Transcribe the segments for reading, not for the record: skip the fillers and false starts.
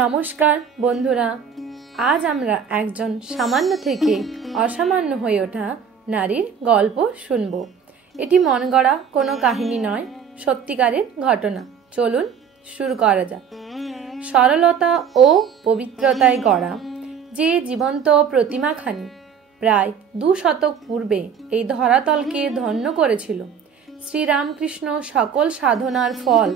নমস্কার বন্ধুরা, আজ আমরা একজন সামান্য থেকে অসামান্য হয়ে ওঠা নারীর গল্প শুনব। এটি মন গড়া কোনো কাহিনী নয়, সত্যিকারের ঘটনা। চলুন শুরু করা যাক। সরলতা ও পবিত্রতায় গড়া যে জীবন্ত প্রতিমাখানি প্রায় 2 শতক পূর্বে এই ধরাতলকে ধন্য করেছিল। শ্রীরামকৃষ্ণ সকল সাধনার ফল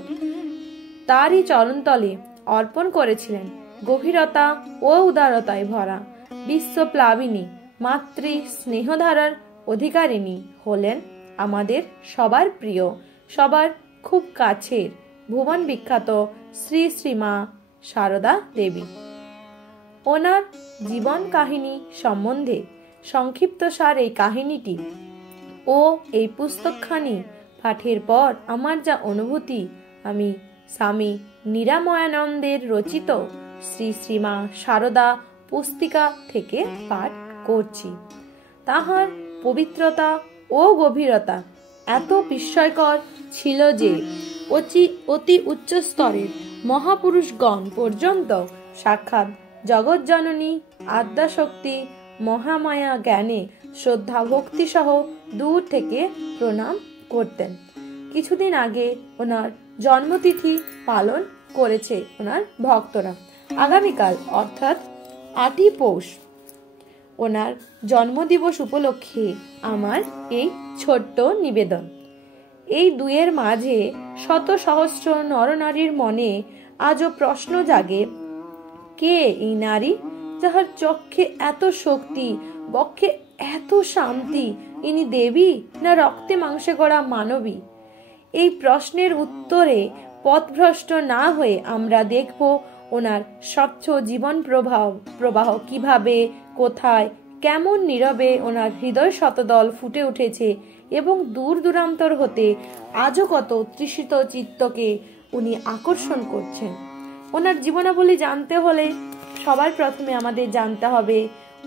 তারই চরণতলে অর্পণ করেছিলেন। গভীরতা ও উদারতায় ভরা বিশ্বপ্লাবিনী মাতৃ স্নেহধারার অধিকারিণী হলেন আমাদের সবার প্রিয়, সবার খুব কাছের ভুবন বিখ্যাত শ্রী শ্রীমা সারদা দেবী। ওনার জীবন কাহিনী সম্বন্ধে সংক্ষিপ্তসার এই কাহিনীটি ও এই পুস্তকখানি পাঠের পর আমার যা অনুভূতি আমি স্বামী নিরাময়ানন্দের রচিত শ্রী শ্রীমা সারদা পুস্তিকা থেকে পাঠ করছি। তাহার পবিত্রতা ও গভীরতা এত বিস্ময়কর ছিল যে অতি উচ্চ স্তরের মহাপুরুষগণ পর্যন্ত সাক্ষাৎ জগৎজননী আদ্যাশক্তি মহামায়া জ্ঞানে শ্রদ্ধা ভক্তি সহ দূর থেকে প্রণাম করতেন। কিছুদিন আগে ওনার জন্মতিথি পালন করেছে ওনার ভক্তরা। আগামীকাল অর্থাৎ 8ই পৌষ ওনার জন্মদিবস উপলক্ষে আমার এই ছোট্ট নিবেদন। এই দুয়ের মাঝে শত সহস্র নরনারীর মনে আজও প্রশ্ন জাগে, কে এই নারী যাহার চক্ষে এত শক্তি, বক্ষে এত শান্তি? ইনি দেবী না রক্তে মাংসে গড়া মানবী? এই প্রশ্নের উত্তরে পথভ্রষ্ট না হয়ে আমরা দেখব ওনার স্বচ্ছ জীবন প্রবাহ কিভাবে, কোথায়, কেমন নীরবে ওনার হৃদয় শতদল ফুটে উঠেছে এবং দূর দূরান্তর হতে আজও কত তৃষিত চিত্তকে উনি আকর্ষণ করছেন। ওনার জীবনাবলী জানতে হলে সবার প্রথমে আমাদের জানতে হবে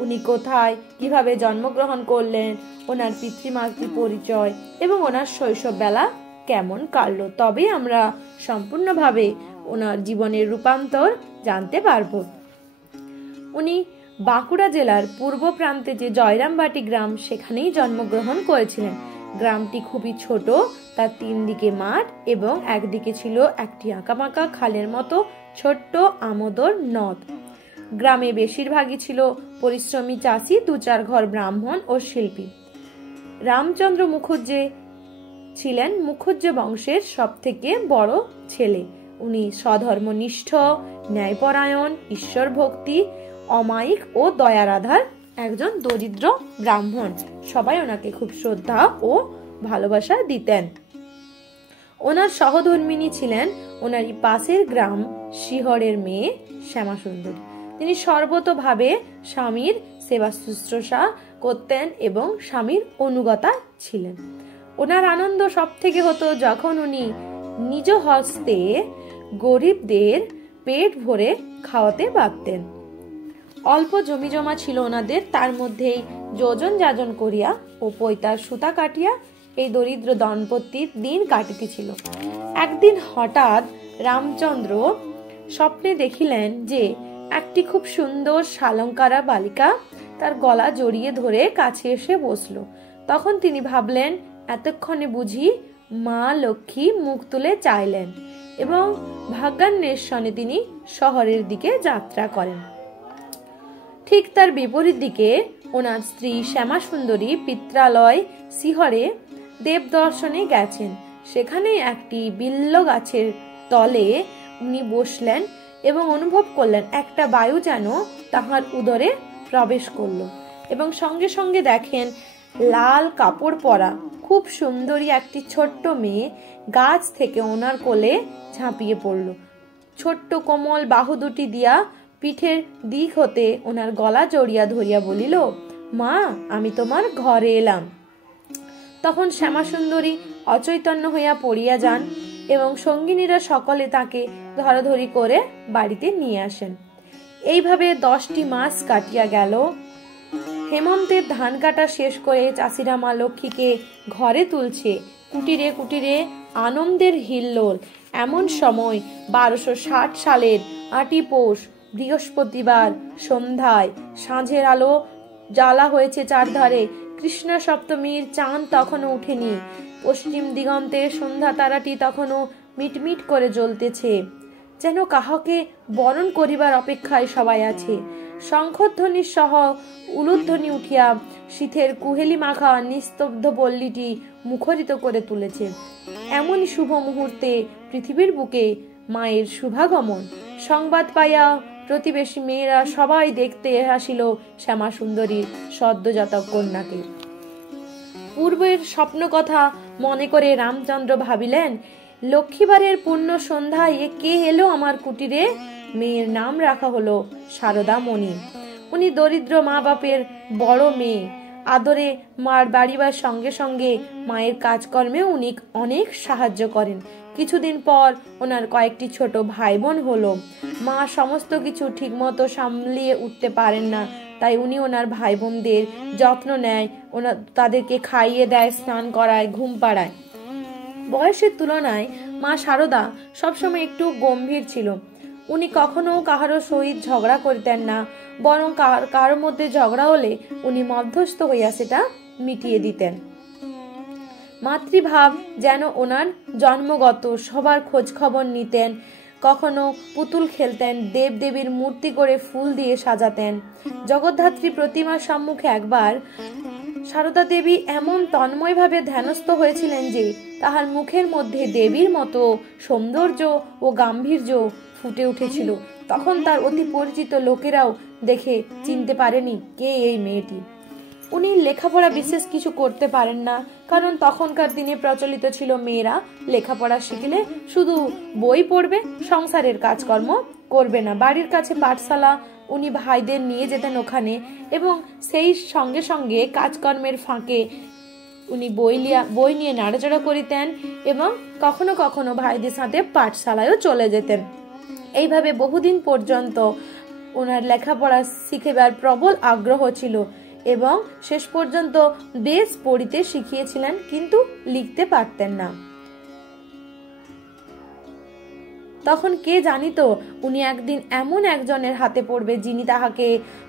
উনি কোথায়, কিভাবে জন্মগ্রহণ করলেন, ওনার পিতৃমাতৃ পরিচয় এবং ওনার শৈশববেলা কেমন কাটলো। তবে আমরা সম্পূর্ণভাবে ওনার জীবনের রূপান্তর জানতে পারব। উনি বাঁকুড়া জেলার পূর্ব প্রান্তে যে জয়রামবাটি গ্রাম, সেখানেই জন্মগ্রহণ করেছিলেন। গ্রামটি খুবই ছোট, তার 3 দিকে মাঠ এবং একদিকে ছিল একটি আঁকাবাঁকা খালের মতো ছোট্ট আমোদর নদ। গ্রামে বেশিরভাগই ছিল পরিশ্রমী চাষি, 2-4 ঘর ব্রাহ্মণ ও শিল্পী। রামচন্দ্র মুখুজ্জে ছিলেন মুখুজ্জে বংশের সব থেকে বড় ছেলে। উনি স্বধর্মনিষ্ঠ, ন্যায়পরায়ণ, ঈশ্বর ভক্তি, অমায়িক ও দয়ারাধার একজন দরিদ্র ব্রাহ্মণ। সবাই ওনাকে খুব শ্রদ্ধা ও ভালোবাসা দিতেন। ওনার সহধর্মিনী ছিলেন ওনারই পাশের গ্রাম শিহরের মেয়ে শ্যামাসুন্দরী। তিনি সর্বতোভাবে স্বামীর সেবা শুশ্রূষা করতেন এবং স্বামীর অনুগতা ছিলেন। ওনার আনন্দ সব থেকে হতো যখন উনি নিজ হস্তে গরিবদের পেট ভরে খাওয়াতে পারতেন। অল্প জমি জমা ছিল ওনাদের, তার মধ্যেই যোজন যাজন করিয়া ও পৈতার সুতা কাটিয়া এই দরিদ্র দম্পতির দিন কাটিতেছিল। একদিন হঠাৎ রামচন্দ্র স্বপ্নে দেখিলেন যে একটি খুব সুন্দর শালঙ্কারা বালিকা তার গলা জড়িয়ে ধরে কাছে এসে বসল। তখন তিনি ভাবলেন, এতক্ষণে বুঝি মা লক্ষ্মী মুখ তুলে চাইলেন এবং ভাগ্যান্বেষণে তিনি শহরের দিকে যাত্রা করেন। ঠিক তার বিপরীত দিকে ওনার স্ত্রী শ্যামাসুন্দরী পিত্রালয় শিহরে দেব দর্শনে গেছেন। সেখানে একটি বিল্ল গাছের তলে উনি বসলেন এবং অনুভব করলেন একটা বায়ু যেন তাহার উদরে প্রবেশ করলো এবং সঙ্গে সঙ্গে দেখেন লাল কাপড় পরা খুব সুন্দরী একটি ছোট্ট মেয়ে গাছ থেকে ওনার কোলে ঝাঁপিয়ে পড়ল। ছোট্ট কোমল বাহু দুটি দিয়া পিঠের দিক হতে ওনার গলা জড়িয়া ধরিয়া বলিল, মা, আমি তোমার ঘরে এলাম। তখন শ্যামাসুন্দরী অচৈতন্য হইয়া পড়িয়া যান এবং সঙ্গিনীরা সকলে তাকে ধরাধরি করে বাড়িতে নিয়ে আসেন। এইভাবে 10টি মাস কাটিয়া গেল। হেমন্তের ধান কাটা শেষ করে চাষিরা মা লক্ষ্মীকে ঘরে তুলছে। কুটিরে কুটিরে আনন্দের হিল্লোল এমন সময় 1260 সালের 8ই পৌষ বৃহস্পতিবার সন্ধ্যায় সাঁঝের আলো জ্বালা হয়েছে চারধারে। কৃষ্ণ সপ্তমীর চাঁদ তখনও উঠেনি। পশ্চিম দিগন্তে সন্ধ্যা তারাটি তখনও মিটমিট করে জ্বলতেছে, যেন কাহাকে বরণ করিবার অপেক্ষায় সবাই আছে। শঙ্খধ্বনি সহ উলুধ্বনি উঠিয়া শীতের কুহেলি মাখা নিস্তব্ধ পল্লীটি মুখরিত করে তুলেছে। এমন শুভ মুহূর্তে পৃথিবীর বুকে মায়ের শুভাগমন সংবাদ পাইয়া প্রতিবেশী মেয়েরা সবাই দেখতে আসিল শ্যামা সুন্দরীর সদ্যজাতক কন্যাকে। পূর্বের স্বপ্ন কথা মনে করে রামচন্দ্র ভাবিলেন, লক্ষ্মীবারের পূর্ণ সন্ধ্যায় কে এলো আমার কুটিরে? মেয়ের নাম রাখা হলো সারদা মণি। উনি দরিদ্র মা বাপের বড় মেয়ে। আদরে মার বাড়িবার সঙ্গে সঙ্গে মায়ের কাজকর্মে উনি অনেক সাহায্য করেন। কিছুদিন পর ওনার কয়েকটি ছোট ভাই বোন হলো। মা সমস্ত কিছু ঠিকমতো সামলিয়ে উঠতে পারেন না, তাই উনি ওনার ভাই বোনদের যত্ন নেয়, তাদেরকে খাইয়ে দেয়, স্নান করায়, ঘুম পাড়ায়। বয়সের তুলনায় মা সারদা সবসময় একটু গম্ভীর ছিল। উনি কখনো কাহারো সহিত ঝগড়া করিতেন না, বরং কারোর মধ্যে ঝগড়া হলে উনি মধ্যস্থ হইয়া সেটা মিটিয়ে দিতেন। মাতৃভাব যেন ওনার জন্মগত। সবার খোঁজ খবর নিতেন। কখনো পুতুল খেলতেন, দেব দেবীর মূর্তি করে ফুল দিয়ে সাজাতেন। জগদ্ধাত্রী প্রতিমার সম্মুখে একবার সারদা দেবী এমন তন্ময়ভাবে ধ্যানস্থ হয়েছিলেন যে তাহার মুখের মধ্যে দেবীর মতো সৌন্দর্য ও গাম্ভীর্য ফুটে উঠেছিল। তখন তার অতি পরিচিত লোকেরাও দেখে চিনতে পারেনি কে এই মেয়েটি। উনি লেখাপড়া বিশেষ কিছু করতে পারেন না, কারণ তখনকার দিনে প্রচলিত ছিল মেয়েরা লেখাপড়া শিখলে শুধু বই পড়বে, সংসারের কাজকর্ম করবে না। বাড়ির কাছে পাঠশালা, উনি ভাইদের নিয়ে যেতেন ওখানে, এবং সেই সঙ্গে সঙ্গে কাজকর্মের ফাঁকে উনি বই নিয়ে নাড়াচাড়া করিতেন এবং কখনো কখনো ভাইদের সাথে পাঠশালায়ও চলে যেতেন। এইভাবে বহুদিন পর্যন্ত ওনার লেখাপড়া শিখেবার প্রবল আগ্রহ ছিল এবং শেষ পর্যন্ত বেশ পড়িতে শিখিয়েছিলেন, কিন্তু লিখতে পারতেন না। তখন কে জানিত উনি একদিন এমন একজনের হাতে পড়বে যিনি তাহাকে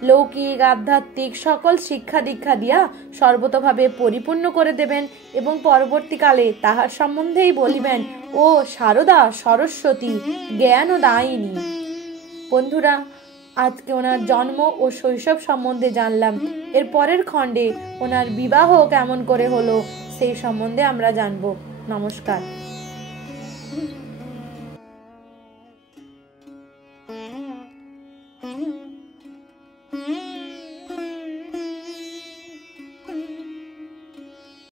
লৌকিক আধ্যাত্মিক সকল শিক্ষা দীক্ষা দিয়া সর্বতভাবে পরিপূর্ণ করে দেবেন এবং পরবর্তীকালে তাহার সম্বন্ধেই বলিবেন, ও সারদা সরস্বতী জ্ঞানদায়িনী। বন্ধুরা, আজকে ওনার জন্ম ও শৈশব সম্বন্ধে জানলাম। এর পরের খণ্ডে ওনার বিবাহ কেমন করে হলো সেই সম্বন্ধে আমরা জানবো। নমস্কার।